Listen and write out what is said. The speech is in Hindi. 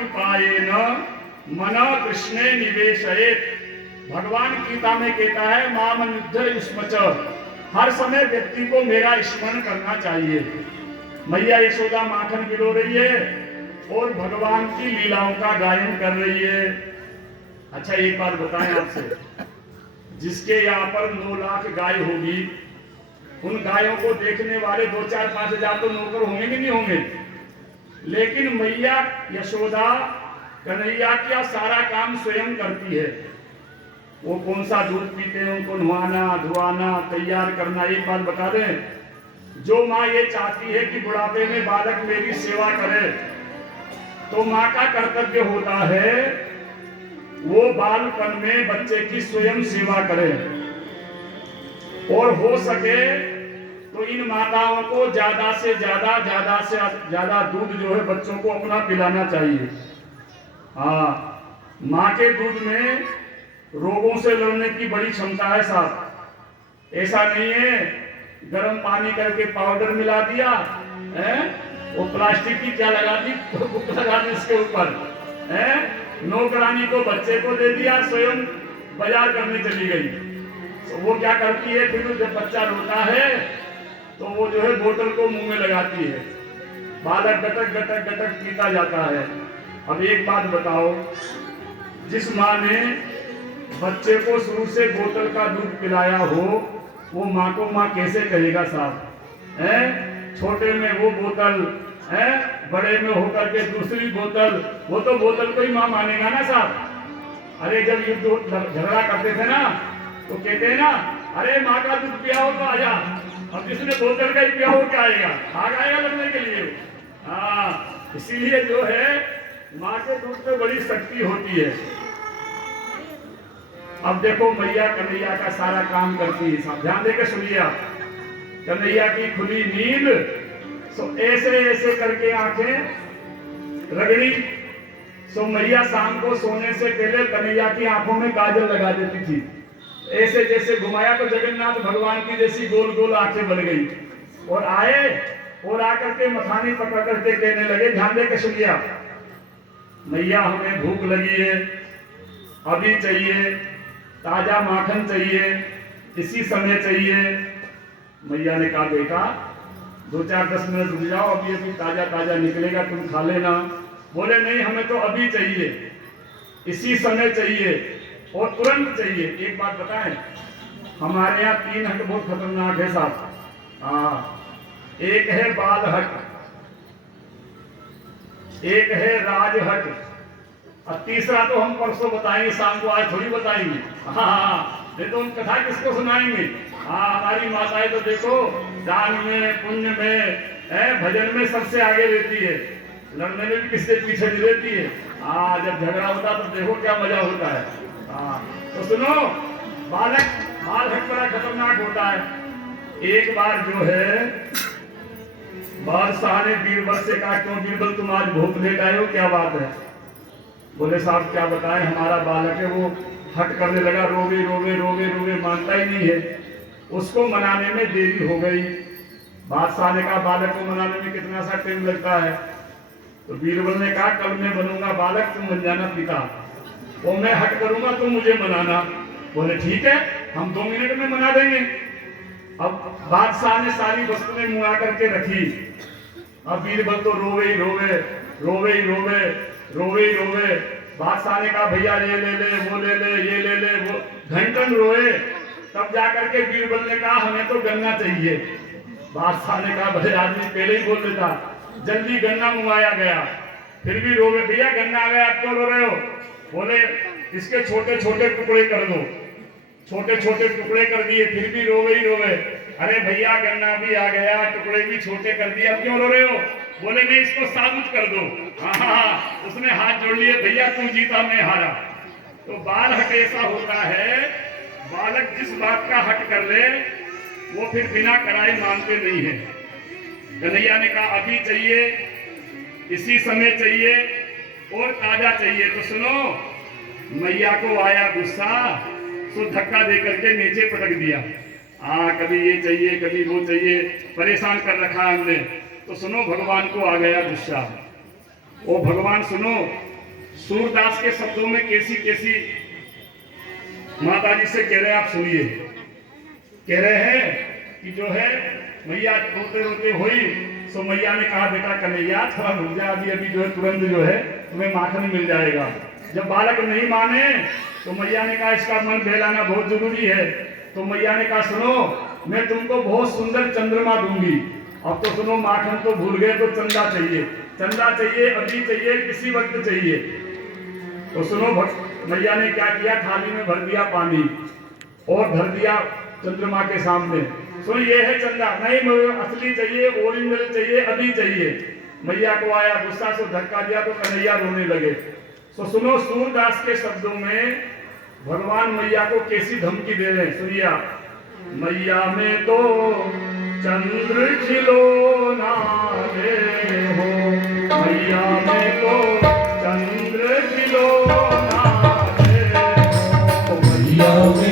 कृपायेन मना कृष्णे निवेशयेत। भगवान गीता में कहता है माम युद्ध स्मच, हर समय व्यक्ति को मेरा स्मरण करना चाहिए। मैया यशोदा माखन गिरो रही है और भगवान की लीलाओं का गायन कर रही है। अच्छा एक बात बताएं आपसे, जिसके यहाँ पर 9 लाख गाय होगी, उन गायों को देखने वाले 2-4-5 हजार तो नौकर होंगे कि नहीं होंगे? लेकिन मैया यशोदा कन्हैया का सारा काम स्वयं करती है। वो कौन सा दूध पीते हैं, उनको नहाना धुआना तैयार करना। एक बात बता दें, जो माँ ये चाहती है कि बुढ़ापे में बालक मेरी सेवा करे, तो माँ का कर्तव्य होता है वो बालपन में बच्चे की स्वयं सेवा करे। और हो सके तो इन माताओं को ज्यादा से ज्यादा दूध जो है बच्चों को अपना पिलाना चाहिए। हाँ, माँ के दूध में रोगों से लड़ने की बड़ी क्षमता है साहब। ऐसा नहीं है गर्म पानी करके पाउडर मिला दिया है, वो प्लास्टिक की क्या लगा दी, लगा दी इसके ऊपर है, नौकरानी को बच्चे को दे दिया, स्वयं बाजार करने चली गई। तो वो क्या करती है, फिर जब बच्चा रोता है तो वो जो है बोतल को मुंह में लगाती है, बालक गटक गटक गटक पीता जाता है। अब एक बात बताओ, जिस माँ ने बच्चे को शुरू से बोतल का दूध पिलाया हो, वो माँ को माँ कैसे कहेगा साहब? है छोटे में वो बोतल है, बड़े में होकर के दूसरी बोतल, वो तो बोतल को ही माँ मानेगा ना साहब। अरे जब युद्ध झगड़ा करते थे ना, तो कहते हैं ना, अरे माँ का दूध पिया हो तो आजा। अब जिसने बोतल का ही पिया हो क्या आएगा? भाग आएगा लड़ने के लिए। हाँ, इसीलिए जो है माँ के दूध में बड़ी शक्ति होती है। अब देखो मैया कन्हैया का सारा काम करती है, ध्यान देकर सुनिए आप। कन्हैया की खुली नींद, सो ऐसे ऐसे करके आंखें रगड़ी। सो मैया शाम को सोने से पहले कन्हैया की आंखों में काजल लगा देती थी। ऐसे जैसे घुमाया तो जगन्नाथ भगवान की जैसी गोल गोल आंखें बन गई। और आए और आकर के मथानी पकड़ करके कहने लगे, ध्यान देकर सुनिए आप, मैया हमें भूख लगी है, अभी चाहिए, ताजा माखन चाहिए, इसी समय चाहिए। मैया ने कहा बेटा 2-4-10 मिनट रुक जाओ, अभी अभी ताजा ताजा निकलेगा, तुम खा लेना। बोले नहीं, हमें तो अभी चाहिए, इसी समय चाहिए और तुरंत चाहिए। एक बात बताएं, हमारे यहाँ 3 हट बहुत खतरनाक है साहब। हाँ, एक है बाल हट, एक है राज हट, और तीसरा तो हम परसों बताएंगे, शाम को आज थोड़ी बताएंगे। हाँ, नहीं तो हम कथा किसको सुनाएंगे? हाँ, हमारी माताएं तो देखो दान में, पुण्य में, भजन में सबसे आगे रहती है, लड़ने में भी किससे पीछे नहीं रहती है। हाँ, जब झगड़ा होता तो देखो क्या मजा होता है। हाँ, तो सुनो, बाल हट बड़ा खतरनाक होता है। एक बार जो है बादशाह ने बीरबल से कहा, क्यों बीरबल तुम आज बहुत लेट आए हो, क्या बात है? बोले साहब क्या बताएं, हमारा बालक है वो हट करने लगा, रोवे रोवे रोवे रोवे, मानता ही नहीं है, उसको मनाने में देरी हो गई। बादशाह ने कहा बालक को मनाने में कितना सा टाइम लगता है? तो बीरबल ने कहा कल मैं बनूंगा बालक, तुम बन जाना पिता, वो मैं हट करूंगा तुम मुझे मनाना। बोले ठीक है, हम 2 मिनट में मना देंगे। अब बादशाह ने सारी वस्तुएं मुआ करके रखी। अब बीरबल तो रोवे ही रोवे, रोवे ही रोवे, रोवे ही रोवे। बादशाह ने कहा भैया ये ले ले, वो ले ले, ये ले ले, वो घंटन रोए। तब जाकर के बीरबल ने कहा हमें तो गन्ना चाहिए। बादशाह ने कहा भले आदमी पहले ही बोल देता, जल्दी गन्ना मंगाया गया। फिर भी रोवे, भैया गन्ना आ गया, आप क्यों रो रहे हो? बोले इसके छोटे छोटे टुकड़े कर दो। छोटे छोटे टुकड़े कर दिए, फिर भी रोवे ही रोवे। अरे भैया गन्ना भी आ गया, टुकड़े भी छोटे कर दिए, अब क्यों रो रहे हो? बोले नहीं इसको साबुत कर दो। हाँ, उसने हाथ जोड़ लिए, भैया तुम जीता मैं हारा। तो बाल हट ऐसा होता है, बालक जिस बात का हट कर ले वो फिर बिना कराए मानते नहीं है। कन्हैया ने कहा अभी चाहिए, इसी समय चाहिए और ताजा चाहिए। तो सुनो, मैया को आया गुस्सा, सो धक्का दे करके नीचे पटक दिया। कभी ये चाहिए, कभी वो चाहिए, परेशान कर रखा है हमने। तो सुनो, भगवान को आ गया गुस्सा। ओ भगवान सुनो, सूरदास के शब्दों में कैसी कैसी माता जी से कह रहे हैं, आप सुनिए। कह रहे हैं कि जो है मैया रोते रोते हुई, सो मैया ने कहा बेटा कन्हैया थोड़ा रुक जा, अभी अभी जो है तुरंत जो है तुम्हें माखन मिल जाएगा। जब बालक नहीं माने तो मैया ने कहा इसका मन बहलाना बहुत जरूरी है। तो मैया ने कहा सुनो, मैं तुमको बहुत सुंदर चंद्रमा दूंगी। अब तो सुनो, माखन तो भूल गए तो चंदा चाहिए, चंदा चाहिए, अभी चाहिए, किसी वक्त चाहिए। तो सुनो, मैया ने क्या किया, थाली में भर दिया पानी और धर दिया चंद्रमा के सामने। सुन ये है चंदा, नहीं मुझे असली चाहिए, ओरिजिनल चाहिए, अभी चाहिए। मैया को आया गुस्सा, से धक्का दिया तो कन्हैया रोने लगे। तो सुनो, सूरदास के शब्दों में भगवान मैया को कैसी धमकी दे रहे हैं, सुनिए आप। मैया में तो चंद्र खिलौना दे हो, मैया में तो चंद्र खिलौना दे हो, मैया में